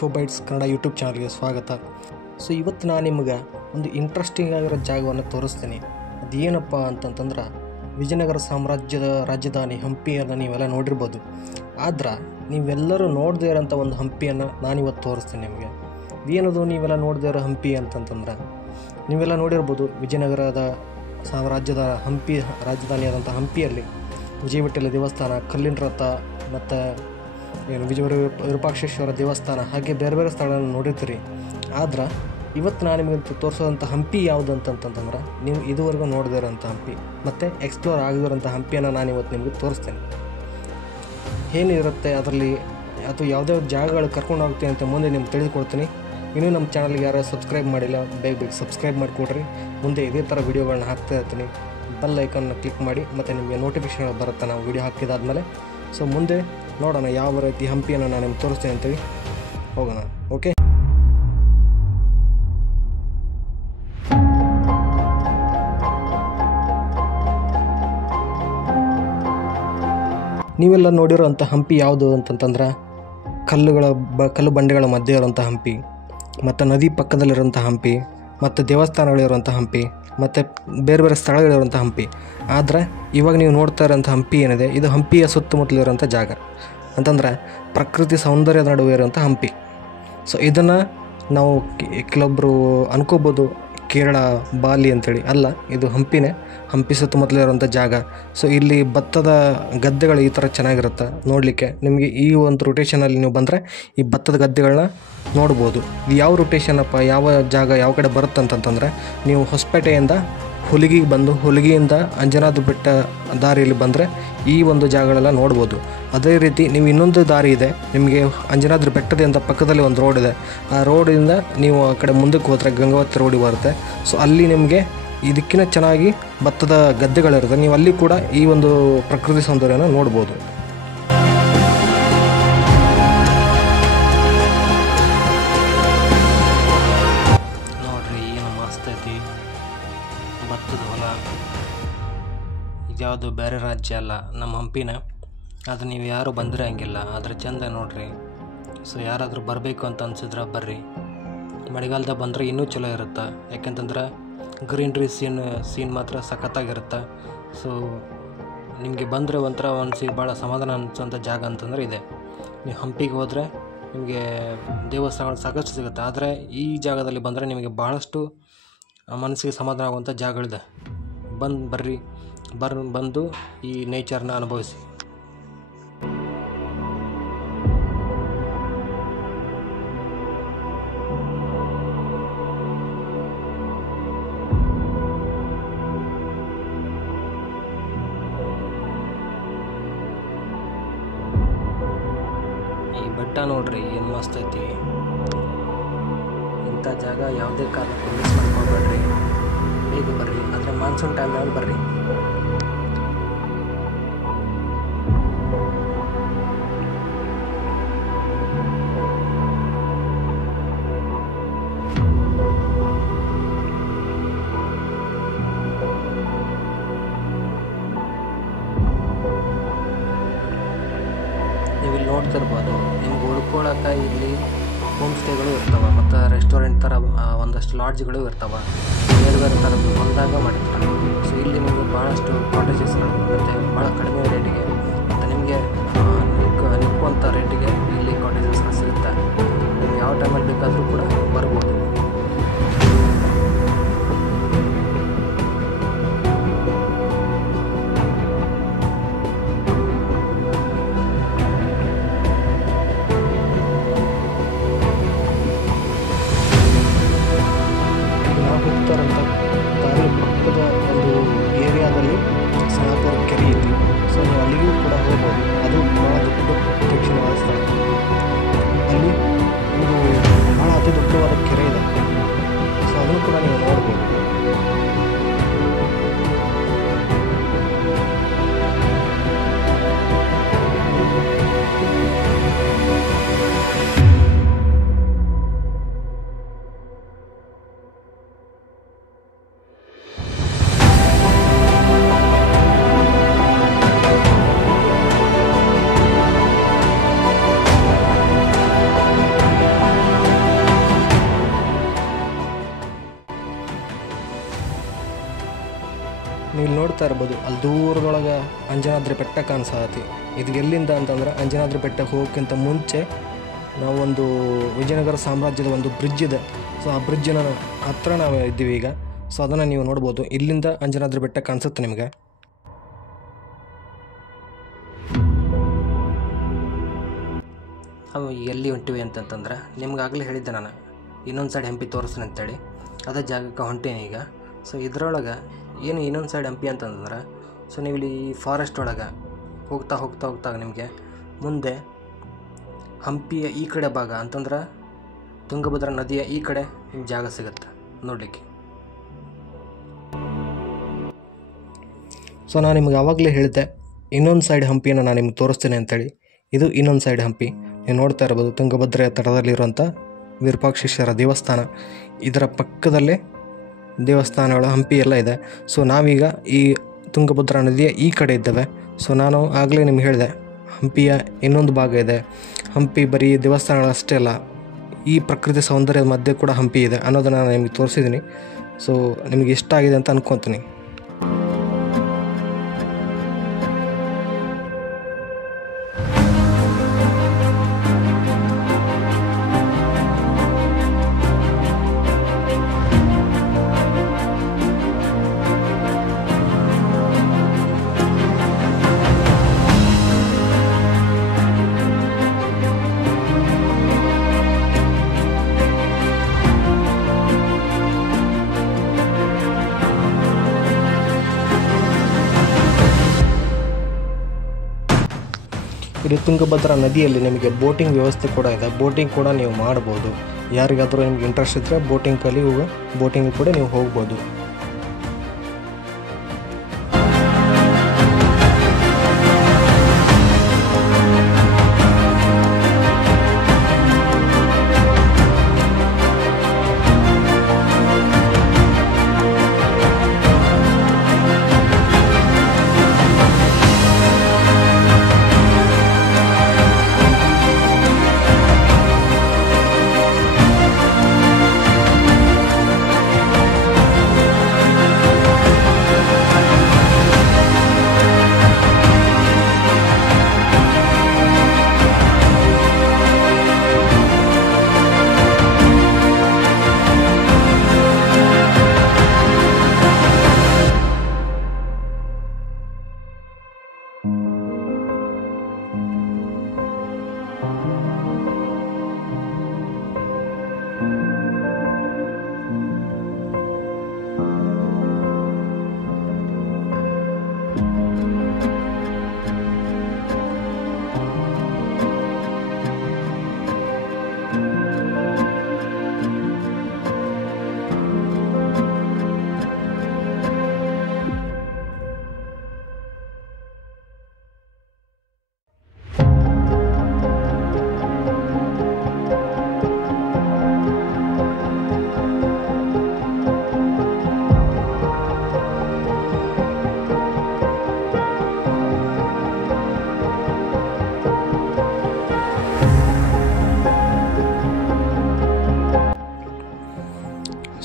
ಇನ್ಫೋಬೈಟ್ಸ್ Kannada YouTube ಚಾನಲ್ಗೆ ಸ್ವಾಗತ. So ಇವತ್ತು ನಾನು ನಿಮಗೆ ಒಂದು ಇಂಟ್ರೆಸ್ಟಿಂಗ್ ಆಗಿರೋ ಜಾಗವನ್ನು ತೋರಿಸ್ತೀನಿ. ಅದೇನಪ್ಪ ಅಂತಂತಂದ್ರೆ ವಿಜಯನಗರ ಸಾಮ್ರಾಜ್ಯದ ರಾಜಧಾನಿ ಹಂಪಿಯನ್ನು ನೀವೆಲ್ಲ ನೋಡಿರ್ಬೋದು. ಆದ್ರೆ ನೀವೆಲ್ಲರೂ ನೋಡದೇ ಇರೋಂಥ ಒಂದು ಹಂಪಿಯನ್ನು ನಾನಿವತ್ತು ತೋರಿಸ್ತೀನಿ ನಿಮಗೆ. ಏನದು ನೀವೆಲ್ಲ ನೋಡದೇ ಇರೋ ಹಂಪಿ ಅಂತಂತಂದ್ರೆ, ನೀವೆಲ್ಲ ನೋಡಿರ್ಬೋದು ವಿಜಯನಗರದ ಸಾಮ್ರಾಜ್ಯದ ಹಂಪಿ ರಾಜಧಾನಿಯಾದಂಥ ಹಂಪಿಯಲ್ಲಿ ವಿಜಯವಿಠಲ ದೇವಸ್ಥಾನ, ಕಲ್ಲಿನ ರಥ ಮತ್ತು ವಿರೂಪಾಕ್ಷೇಶ್ವರ ದೇವಸ್ಥಾನ, ಹಾಗೆ ಬೇರೆ ಬೇರೆ ಸ್ಥಳಗಳನ್ನು ನೋಡಿರ್ತೀರಿ. ಆದ್ರೆ ಇವತ್ತು ನಾನು ನಿಮಗೆ ತೋರಿಸೋದಂಥ ಹಂಪಿ ಯಾವುದು ಅಂತಂತಂದ್ರೆ, ನೀವು ಇದುವರೆಗೂ ನೋಡದೇ ಇರೋಂಥ ಹಂಪಿ ಮತ್ತು ಎಕ್ಸ್ಪ್ಲೋರ್ ಆಗಿರೋಂಥ ಹಂಪಿಯನ್ನು ನಾನು ಇವತ್ತು ನಿಮಗೆ ತೋರಿಸ್ತೇನೆ. ಏನಿರುತ್ತೆ ಅದರಲ್ಲಿ, ಅಥವಾ ಯಾವುದ್ಯಾವ್ದು ಜಾಗಗಳು ಕರ್ಕೊಂಡು ಹೋಗ್ತೀನಿ ಅಂತ ಮುಂದೆ ನಿಮ್ಗೆ ತಿಳಿದುಕೊಡ್ತೀನಿ. ಇನ್ನೂ ನಮ್ಮ ಚಾನಲ್ಗೆ ಯಾರು ಸಬ್ಸ್ಕ್ರೈಬ್ ಮಾಡಿಲ್ಲ, ಬೇಗ ಸಬ್ಸ್ಕ್ರೈಬ್ ಮಾಡಿಕೊಡ್ರಿ. ಮುಂದೆ ಇದೇ ಥರ ವೀಡಿಯೋಗಳನ್ನ ಹಾಕ್ತಾ ಇರ್ತೀನಿ. ಬೆಲ್ ಐಕನ್ನ ಕ್ಲಿಕ್ ಮಾಡಿ, ಮತ್ತು ನಿಮಗೆ ನೋಟಿಫಿಕೇಷನ್ ಬರುತ್ತೆ ನಾವು ವೀಡಿಯೋ ಹಾಕಿದಾದ್ಮೇಲೆ. ಸೊ ಮುಂದೆ ನೋಡೋಣ ಯಾವ ರೀತಿ ಹಂಪಿಯನ್ನು ನಾನು ನಿಮ್ಗೆ ತೋರಿಸ್ತೀನಿ ಅಂತೇಳಿ. ಹೋಗೋಣ. ಓಕೆ, ನೀವೆಲ್ಲ ನೋಡಿರೋಂಥ ಹಂಪಿ ಯಾವುದು ಅಂತಂತಂದ್ರೆ, ಕಲ್ಲು ಬಂಡೆಗಳ ಮಧ್ಯೆ ಇರೋಂಥ ಹಂಪಿ, ಮತ್ತು ನದಿ ಪಕ್ಕದಲ್ಲಿರೋಂಥ ಹಂಪಿ, ಮತ್ತು ದೇವಸ್ಥಾನಗಳಿರುವಂಥ ಹಂಪಿ, ಮತ್ತು ಬೇರೆ ಬೇರೆ ಸ್ಥಳಗಳಿರುವಂಥ ಹಂಪಿ. ಆದರೆ ಇವಾಗ ನೀವು ನೋಡ್ತಾ ಇರೋಂಥ ಹಂಪಿ ಏನಿದೆ, ಇದು ಹಂಪಿಯ ಸುತ್ತಮುತ್ತಲಿರೋಂಥ ಜಾಗ ಅಂತಂದರೆ ಪ್ರಕೃತಿ ಸೌಂದರ್ಯದ ನಡುವೆ ಇರೋಂಥ ಹಂಪಿ. ಸೊ ಇದನ್ನು ನಾವು ಕೆಲವೊಬ್ಬರು ಅನ್ಕೋಬೋದು ಕೇರಳ, ಬಾಲಿ ಅಂತೇಳಿ. ಅಲ್ಲ, ಇದು ಹಂಪಿನೇ. ಹಂಪಿ ಸುತ್ತಮುತ್ತಲಿರುವಂಥ ಜಾಗ. ಸೊ ಇಲ್ಲಿ ಭತ್ತದ ಗದ್ದೆಗಳು ಈ ಥರ ಚೆನ್ನಾಗಿರುತ್ತೆ ನೋಡಲಿಕ್ಕೆ. ನಿಮಗೆ ಈ ಒಂದು ರೊಟೇಷನಲ್ಲಿ ನೀವು ಬಂದರೆ ಈ ಭತ್ತದ ಗದ್ದೆಗಳನ್ನ ನೋಡ್ಬೋದು. ಇದು ಯಾವ ರೊಟೇಷನಪ್ಪ, ಯಾವ ಜಾಗ ಯಾವ ಕಡೆ ಬರುತ್ತೆ ಅಂತಂತಂದರೆ, ನೀವು ಹೊಸಪೇಟೆಯಿಂದ ಹುಲಿಗಿಗೆ ಬಂದು ಹುಲಿಗಿಯಿಂದ ಅಂಜನಾದ್ರಿ ಬೆಟ್ಟ ದಾರಿಯಲ್ಲಿ ಬಂದರೆ ಈ ಒಂದು ಜಾಗಗಳೆಲ್ಲ ನೋಡ್ಬೋದು. ಅದೇ ರೀತಿ ನೀವು ಇನ್ನೊಂದು ದಾರಿ ಇದೆ ನಿಮಗೆ, ಅಂಜನಾದ್ರಿ ಬೆಟ್ಟದಿಂದ ಪಕ್ಕದಲ್ಲಿ ಒಂದು ರೋಡ್ ಇದೆ. ಆ ರೋಡಿಂದ ನೀವು ಆ ಕಡೆ ಮುಂದಕ್ಕೆ ಹೋದರೆ ಗಂಗಾವತಿ ರೋಡಿಗೆ ಬರುತ್ತೆ. ಸೊ ಅಲ್ಲಿ ನಿಮಗೆ ಇದಕ್ಕಿಂತ ಚೆನ್ನಾಗಿ ಭತ್ತದ ಗದ್ದೆಗಳಿರುತ್ತೆ. ನೀವು ಅಲ್ಲಿ ಕೂಡ ಈ ಒಂದು ಪ್ರಕೃತಿ ಸೌಂದರ್ಯನ ನೋಡ್ಬೋದು. ನೋಡ್ರಿ ಏನು ಮಸ್ತ್ ಐತಿ ಭತ್ತದ ಹೊಲ. ಇದ್ಯಾವುದು ಬೇರೆ ರಾಜ್ಯ ಅಲ್ಲ, ನಮ್ಮ ಹಂಪಿನ. ಅದು ನೀವು ಯಾರು ಬಂದರೆ ಹಂಗಿಲ್ಲ, ಅದ್ರ ಚೆಂದ ನೋಡ್ರಿ. ಸೊ ಯಾರಾದರೂ ಬರಬೇಕು ಅಂತ ಅನ್ಸಿದ್ರೆ ಬರ್ರಿ. ಮಳೆಗಾಲದಾಗ ಬಂದರೆ ಇನ್ನೂ ಚಲೋ ಇರುತ್ತೆ, ಯಾಕೆಂತಂದ್ರೆ ಗ್ರೀನ್ರಿ ಸೀನ್ ಮಾತ್ರ ಸಖತ್ತಾಗಿರುತ್ತೆ. ಸೊ ನಿಮಗೆ ಬಂದರೆ ಒಂಥರ ಮನಸ್ಸಿಗೆ ಭಾಳ ಸಮಾಧಾನ ಅನಿಸೋಂಥ ಜಾಗ ಅಂತಂದರೆ ಇದೆ. ನೀವು ಹಂಪಿಗೆ ಹೋದರೆ ನಿಮಗೆ ದೇವಸ್ಥಾನಗಳು ಸಾಕಷ್ಟು ಸಿಗುತ್ತೆ. ಆದರೆ ಈ ಜಾಗದಲ್ಲಿ ಬಂದರೆ ನಿಮಗೆ ಭಾಳಷ್ಟು ಮನಸ್ಸಿಗೆ ಸಮಾಧಾನ ಆಗುವಂಥ ಜಾಗಗಳಿದೆ. ಬರ್ರಿ, ಬಂದು ಈ ನೇಚರ್ನ ಅನುಭವಿಸಿ. ಈ ಬೆಟ್ಟ ನೋಡ್ರಿ ಏನು ಮಸ್ತ್ ಐತಿ. ಇಂಥ ಜಾಗ ಯಾವುದೇ ಕಾರಣಕ್ಕೂ ಮಿಸ್ ಮಾಡ್ಕೊಬೇಡ್ರಿ. ಬೇಗ ಬರ್ರಿ, ಆದರೆ ಮಾನ್ಸೂನ್ ಟೈಮ್ನಲ್ಲಿ ಬರ್ರಿ. ನೀವು ಇಲ್ಲಿ ನೋಡ್ತಿರ್ಬೋದು, ನಿಮ್ಗೆ ಉಳ್ಕೊಳ್ಳೋಕೆ ಇಲ್ಲಿ ಹೋಮ್ ಸ್ಟೇಗಳು ಇರ್ತವೆ, ಮತ್ತು ರೆಸ್ಟೋರೆಂಟ್ ಥರ ಒಂದಷ್ಟು ಲಾಡ್ಜ್ಗಳು ಇರ್ತವೆ. ಬೇರೆ ಬೇರೆ ಥರದ್ದು ಹೊಂದಾಗ ಮಾಡಿರ್ತಾರೆ. ಸೊ ಇಲ್ಲಿ ನಿಮಗೆ ಭಾಳಷ್ಟು ಕಾಟೇಜಸ್ಗಳು ಮತ್ತು ಭಾಳ ಕಡಿಮೆ ರೇಟಿಗೆ, ಮತ್ತು ನಿಮಗೆ ನಿಕ್ಕುವಂಥ ರೇಟಿಗೆ ಇಲ್ಲಿ ಕಾಟೇಜಸ್ಗಳು ಸಿಗುತ್ತೆ. ನೀವು ಯಾವ ಟೈಮಲ್ಲಿ ಬೇಕಾದರೂ ಕೂಡ ಬರ್ಬೋದು. ಹೋಗ್ತಾರಂಥ ದಾರಿ ಪಕ್ಕದ ಒಂದು ಏರಿಯಾದಲ್ಲಿ ಸನಾಪುರ ಕೆರೆ ಐತಿ. ಸೊ ನೀವು ಅಲ್ಲಿಗೂ ಕೂಡ ಹೋಗ್ಬೋದು. ಅದು ಭಾಳ ದೊಡ್ಡ ಪ್ರೇಕ್ಷಣೀಯವಾದ ಸ್ಥಳ. ಅಲ್ಲಿ ಒಂದು ಭಾಳ ಅತಿ ನೋಡ್ತಾ ಇರ್ಬೋದು ಅಲ್ಲಿ ದೂರದೊಳಗೆ ಅಂಜನಾದ್ರಿ ಬೆಟ್ಟ ಕಾಣಿಸತಿ. ಇದು ಎಲ್ಲಿಂದ ಅಂತಂದ್ರೆ ಅಂಜನಾದ್ರಿ ಬೆಟ್ಟಕ್ಕೆ ಹೋಗೋಕ್ಕಿಂತ ಮುಂಚೆ ನಾವೊಂದು ವಿಜಯನಗರ ಸಾಮ್ರಾಜ್ಯದ ಒಂದು ಬ್ರಿಡ್ಜ್ ಇದೆ. ಸೊ ಆ ಬ್ರಿಡ್ಜಿನ ಹತ್ರ ನಾವು ಇದ್ದೀವಿ ಈಗ. ಸೊ ಅದನ್ನು ನೀವು ನೋಡ್ಬೋದು. ಇಲ್ಲಿಂದ ಅಂಜನಾದ್ರಿ ಬೆಟ್ಟ ಕಾಣಿಸುತ್ತೆ ನಿಮಗೆ. ಅವು ಎಲ್ಲಿ ಹೊಂಟಿವಿ ಅಂತಂತಂದ್ರೆ ನಿಮ್ಗಾಗಲೇ ಹೇಳಿದ್ದೆ ನಾನು ಇನ್ನೊಂದು ಸೈಡ್ ಹಂಪಿ ತೋರಿಸ್ತೀನಿ ಅಂತೇಳಿ. ಅದೇ ಜಾಗಕ್ಕೆ ಹೊಂಟೀನಿ ಈಗ. ಸೊ ಇದರೊಳಗೆ ಏನು ಇನ್ನೊಂದು ಸೈಡ್ ಹಂಪಿ ಅಂತಂದ್ರೆ, ಸೊ ನೀವು ಇಲ್ಲಿ ಫಾರೆಸ್ಟ್ ಒಳಗೆ ಹೋಗ್ತಾ ನಿಮಗೆ ಮುಂದೆ ಹಂಪಿಯ ಈ ಕಡೆ ಭಾಗ ಅಂತಂದ್ರೆ ತುಂಗಭದ್ರಾ ನದಿಯ ಈ ಕಡೆ ನಿಮ್ಗೆ ಜಾಗ ಸಿಗುತ್ತೆ ನೋಡಲಿಕ್ಕೆ. ಸೊ ನಾನು ನಿಮ್ಗೆ ಆವಾಗಲೇ ಹೇಳಿದ್ದೆ ಇನ್ನೊಂದು ಸೈಡ್ ಹಂಪಿಯನ್ನು ನಾನು ನಿಮ್ಗೆ ತೋರಿಸ್ತೇನೆ ಅಂತೇಳಿ. ಇದು ಇನ್ನೊಂದು ಸೈಡ್ ಹಂಪಿ. ನೀವು ನೋಡ್ತಾ ಇರ್ಬೋದು ತುಂಗಭದ್ರಾ ತಟದಲ್ಲಿರುವಂಥ ವಿರೂಪಾಕ್ಷೇಶ್ವರ ದೇವಸ್ಥಾನ. ಇದರ ಪಕ್ಕದಲ್ಲೇ ದೇವಸ್ಥಾನಗಳು ಹಂಪಿ ಎಲ್ಲ ಇದೆ. ಸೊ ನಾವೀಗ ಈ ತುಂಗಭದ್ರಾ ನದಿಯ ಈ ಕಡೆ ಇದ್ದೇವೆ. ಸೊ ನಾನು ಆಗಲೇ ನಿಮ್ಗೆ ಹೇಳಿದೆ ಹಂಪಿಯ ಇನ್ನೊಂದು ಭಾಗ ಇದೆ. ಹಂಪಿ ಬರೀ ದೇವಸ್ಥಾನಗಳಷ್ಟೇ ಅಲ್ಲ, ಈ ಪ್ರಕೃತಿ ಸೌಂದರ್ಯದ ಮಧ್ಯೆ ಕೂಡ ಹಂಪಿ ಇದೆ ಅನ್ನೋದನ್ನು ನಾನು ನಿಮಗೆ ತೋರಿಸಿದ್ದೀನಿ. ಸೊ ನಿಮಗೆ ಇಷ್ಟ ಆಗಿದೆ ಅಂತ ಅಂದ್ಕೊತೀನಿ. ಇಲ್ಲಿ ತುಂಗಭದ್ರಾ ನದಿಯಲ್ಲಿ ನಿಮಗೆ ಬೋಟಿಂಗ್ ವ್ಯವಸ್ಥೆ ಕೂಡ ಇದೆ. ಬೋಟಿಂಗ್ ಕೂಡ ನೀವು ಮಾಡ್ಬೋದು. ಯಾರಿಗಾದರೂ ನಿಮ್ಗೆ ಇಂಟ್ರೆಸ್ಟ್ ಇದ್ದರೆ ಬೋಟಿಂಗ್ ಕೂಡ ನೀವು ಹೋಗ್ಬೋದು.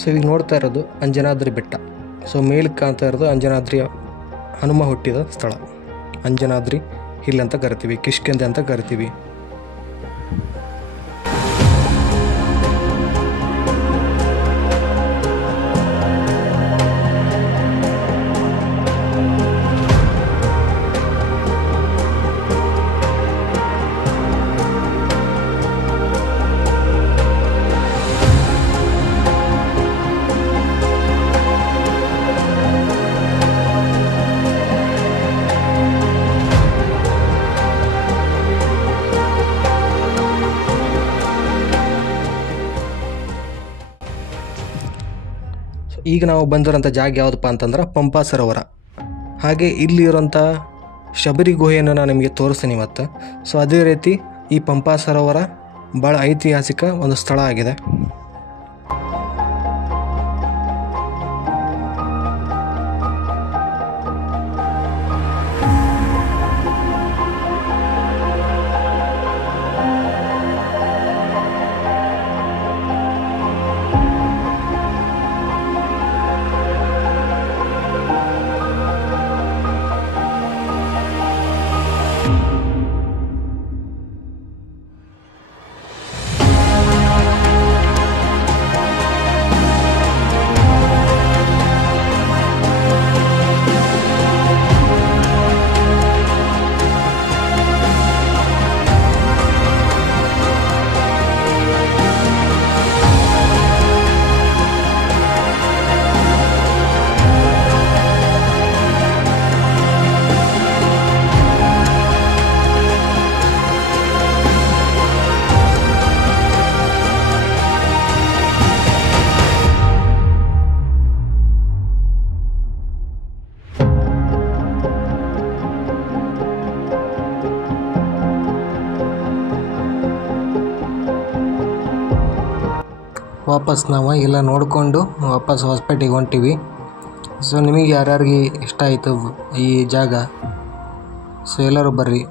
ಸೊ ಈಗ ನೋಡ್ತಾ ಇರೋದು ಅಂಜನಾದ್ರಿ ಬೆಟ್ಟ. ಸೊ ಮೇಲಕ್ಕೆ ಕಾಣ್ತಾ ಇರೋದು ಅಂಜನಾದ್ರಿಯ ಹನುಮ ಹುಟ್ಟಿದ ಸ್ಥಳ. ಅಂಜನಾದ್ರಿ ಹಿಲ್ ಅಂತ ಕರಿತೀವಿ, ಕಿಷ್ಕಿಂಧೆ ಅಂತ ಕರಿತೀವಿ. ಈಗ ನಾವು ಬಂದಿರೋಂಥ ಜಾಗ ಯಾವುದಪ್ಪ ಅಂತಂದ್ರೆ ಪಂಪಾ ಸರೋವರ. ಹಾಗೆ ಇಲ್ಲಿರೋಂಥ ಶಬರಿ ಗುಹೆಯನ್ನು ನಾನು ನಿಮಗೆ ತೋರಿಸ್ತೀನಿ ಇವತ್ತು. ಸೊ ಅದೇ ರೀತಿ ಈ ಪಂಪಾ ಸರೋವರ ಭಾಳ ಐತಿಹಾಸಿಕ ಒಂದು ಸ್ಥಳ ಆಗಿದೆ. ವಾಪಸ್ ನಾವು ಎಲ್ಲ ನೋಡಿಕೊಂಡು ವಾಪಸ್ ಹೊಸಪೇಟೆಗೆ ಹೊಂಟೀವಿ. ಸೊ ನಿಮಗೆ ಯಾರ್ಯಾರಿಗೆ ಇಷ್ಟ ಆಯಿತು ಈ ಜಾಗ, ಸೊ ಎಲ್ಲರೂ ಬರ್ರಿ.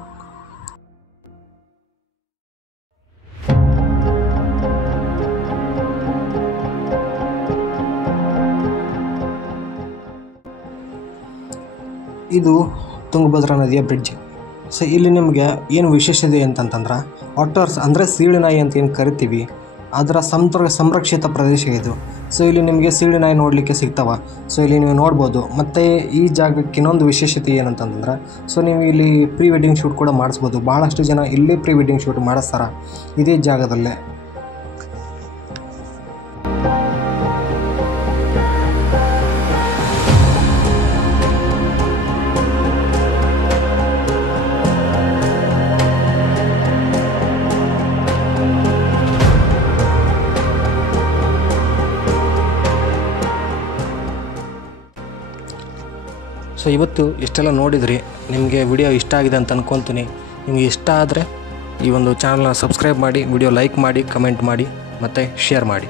ಇದು ತುಂಗಭದ್ರಾ ನದಿಯ ಬ್ರಿಡ್ಜ್. ಸೊ ಇಲ್ಲಿ ನಿಮಗೆ ಏನು ವಿಶೇಷತೆ ಅಂತಂತಂದ್ರೆ ಆಟರ್ಸ್ ಅಂದರೆ ಸೀಳುನಾಯಿ ಅಂತ ಏನು ಕರಿತೀವಿ, ಅದರ ಸಂರಕ್ಷಿತ ಪ್ರದೇಶ ಇದು. ಸೊ ಇಲ್ಲಿ ನಿಮಗೆ ಸೀಳುನಾಯಿ ನೋಡಲಿಕ್ಕೆ ಸಿಗ್ತಾವೆ. ಸೊ ಇಲ್ಲಿ ನೀವು ನೋಡ್ಬೋದು. ಮತ್ತು ಈ ಜಾಗಕ್ಕೆ ಇನ್ನೊಂದು ವಿಶೇಷತೆ ಏನಂತಂದ್ರೆ, ಸೊ ನೀವು ಇಲ್ಲಿ ಪ್ರೀ ವೆಡ್ಡಿಂಗ್ ಶೂಟ್ ಕೂಡ ಮಾಡಿಸ್ಬೋದು. ಭಾಳಷ್ಟು ಜನ ಇಲ್ಲೇ ಪ್ರೀ ವೆಡ್ಡಿಂಗ್ ಶೂಟ್ ಮಾಡಿಸ್ತಾರೆ ಇದೇ ಜಾಗದಲ್ಲೇ. ಸೊ ಇವತ್ತು ಇಷ್ಟೆಲ್ಲ ನೋಡಿದ್ರಿ, ನಿಮಗೆ ವಿಡಿಯೋ ಇಷ್ಟ ಆಗಿದೆ ಅಂತ ಅಂದ್ಕೊತೀನಿ. ನಿಮಗೆ ಇಷ್ಟ ಆದರೆ ಈ ಒಂದು ಚಾನಲ್ನ ಸಬ್ಸ್ಕ್ರೈಬ್ ಮಾಡಿ, ವಿಡಿಯೋ ಲೈಕ್ ಮಾಡಿ, ಕಮೆಂಟ್ ಮಾಡಿ ಮತ್ತು ಶೇರ್ ಮಾಡಿ.